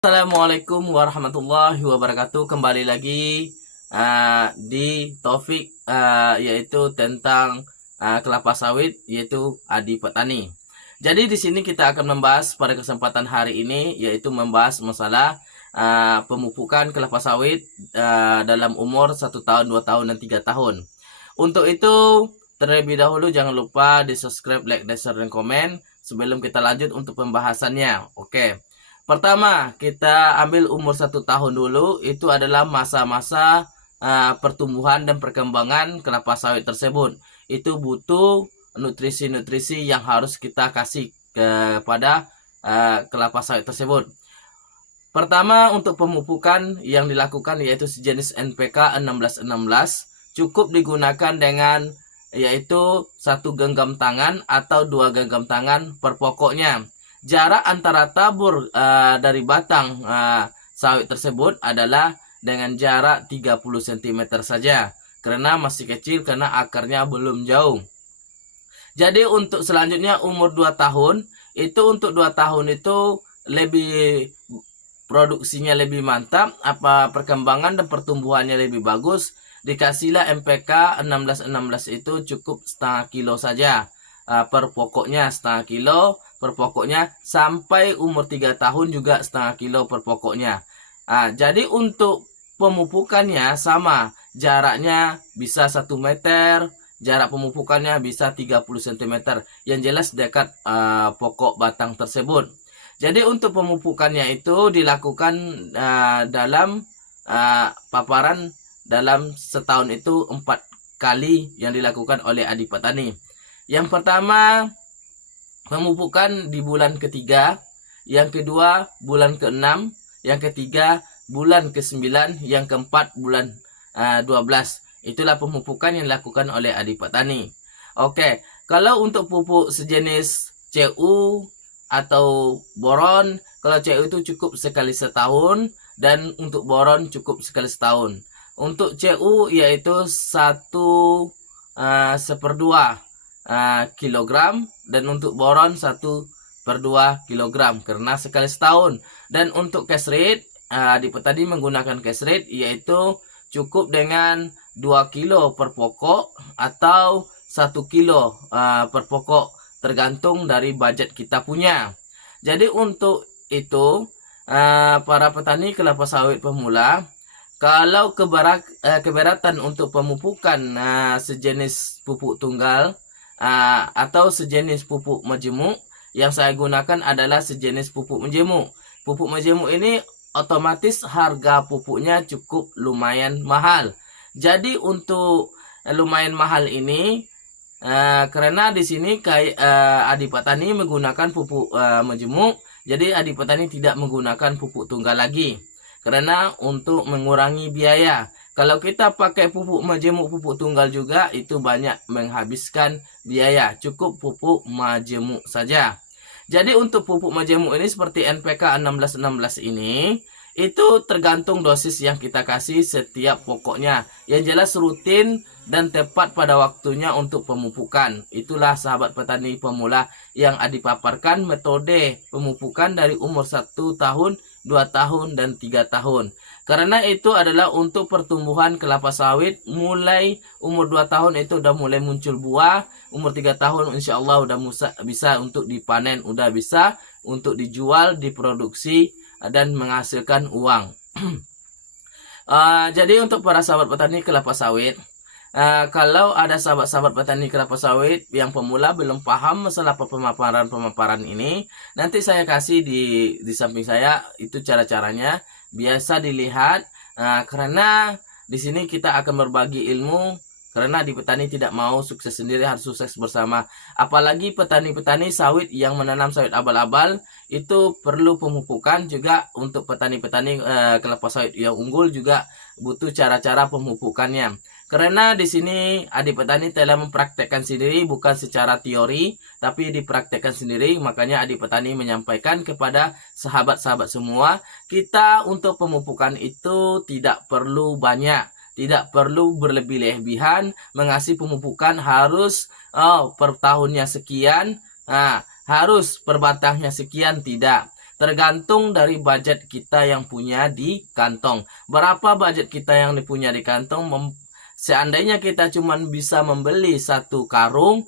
Assalamualaikum warahmatullahi wabarakatuh. Kembali lagi di topik yaitu tentang kelapa sawit, yaitu Adi Petani. Jadi di sini kita akan membahas pada kesempatan hari ini, yaitu membahas masalah pemupukan kelapa sawit dalam umur 1 tahun, 2 tahun, dan 3 tahun. Untuk itu, terlebih dahulu jangan lupa di subscribe, like, share, dan komen sebelum kita lanjut untuk pembahasannya. Oke. Pertama, kita ambil umur 1 tahun dulu. Itu adalah masa-masa pertumbuhan dan perkembangan kelapa sawit tersebut. Itu butuh nutrisi-nutrisi yang harus kita kasih kepada kelapa sawit tersebut. Pertama, untuk pemupukan yang dilakukan yaitu sejenis NPK 1616. Cukup digunakan dengan yaitu 1 genggam tangan atau 2 genggam tangan per pokoknya. Jarak antara tabur dari batang sawit tersebut adalah dengan jarak 30 cm saja. Karena masih kecil, karena akarnya belum jauh. Jadi untuk selanjutnya umur 2 tahun. Untuk 2 tahun itu lebih produksinya lebih mantap. Perkembangan dan pertumbuhannya lebih bagus. Dikasihlah MPK 1616 itu cukup setengah kilo saja. Per pokoknya setengah kilo per pokoknya, sampai umur 3 tahun juga setengah kilo per pokoknya. Jadi untuk pemupukannya sama, jaraknya bisa 1 meter, jarak pemupukannya bisa 30 cm, yang jelas dekat pokok batang tersebut. Jadi untuk pemupukannya itu dilakukan dalam paparan dalam setahun itu 4 kali yang dilakukan oleh Adi Petani. Yang pertama, pemupukan di bulan ketiga, yang kedua bulan ke-6, yang ketiga bulan ke-9, yang keempat bulan 12. Itulah pemupukan yang dilakukan oleh Adi Petani. Oke, kalau untuk pupuk sejenis CU atau boron, kalau CU itu cukup sekali setahun, dan untuk boron cukup sekali setahun. Untuk CU yaitu 1/2 kilogram, dan untuk boron 1/2 kilogram karena sekali setahun. Dan untuk cash rate, Adi Petani menggunakan cash rate yaitu cukup dengan 2 kilo per pokok atau 1 kilo per pokok, tergantung dari budget kita punya. Jadi untuk itu para petani kelapa sawit pemula, kalau keberatan untuk pemupukan sejenis pupuk tunggal atau sejenis pupuk majemuk, yang saya gunakan adalah sejenis pupuk majemuk. Pupuk majemuk ini otomatis harga pupuknya cukup lumayan mahal. Jadi untuk lumayan mahal ini karena di sini Adi Petani menggunakan pupuk majemuk, jadi Adi Petani tidak menggunakan pupuk tunggal lagi karena untuk mengurangi biaya. Kalau kita pakai pupuk majemuk, pupuk tunggal juga, itu banyak menghabiskan biaya. Cukup pupuk majemuk saja. Jadi untuk pupuk majemuk ini seperti NPK 1616 ini, itu tergantung dosis yang kita kasih setiap pokoknya. Yang jelas rutin dan tepat pada waktunya untuk pemupukan. Itulah sahabat petani pemula yang Adi paparkan metode pemupukan dari umur 1 tahun, 2 tahun, dan 3 tahun. Karena itu adalah untuk pertumbuhan kelapa sawit. Mulai umur 2 tahun itu udah mulai muncul buah. Umur 3 tahun insya Allah udah bisa untuk dipanen. Udah bisa untuk dijual, diproduksi, dan menghasilkan uang. Jadi untuk para sahabat petani kelapa sawit, kalau ada sahabat-sahabat petani kelapa sawit yang pemula belum paham masalah pemaparan ini, nanti saya kasih di samping saya itu cara-caranya, biasa dilihat. Karena di sini kita akan berbagi ilmu, karena di petani tidak mau sukses sendiri, harus sukses bersama. Apalagi petani-petani sawit yang menanam sawit abal-abal, itu perlu pemupukan juga. Untuk petani-petani kelapa sawit yang unggul juga butuh cara-cara pemupukannya. Karena di sini Adi Petani telah mempraktekkan sendiri, bukan secara teori, tapi dipraktekkan sendiri. Makanya Adi Petani menyampaikan kepada sahabat-sahabat semua, kita untuk pemupukan itu tidak perlu banyak, tidak perlu berlebih-lebihan. Mengasih pemupukan harus per tahunnya sekian, harus per batangnya sekian, tidak. tergantung dari budget kita yang punya di kantong. Berapa budget kita yang punya di kantong? Seandainya kita cuma bisa membeli satu karung,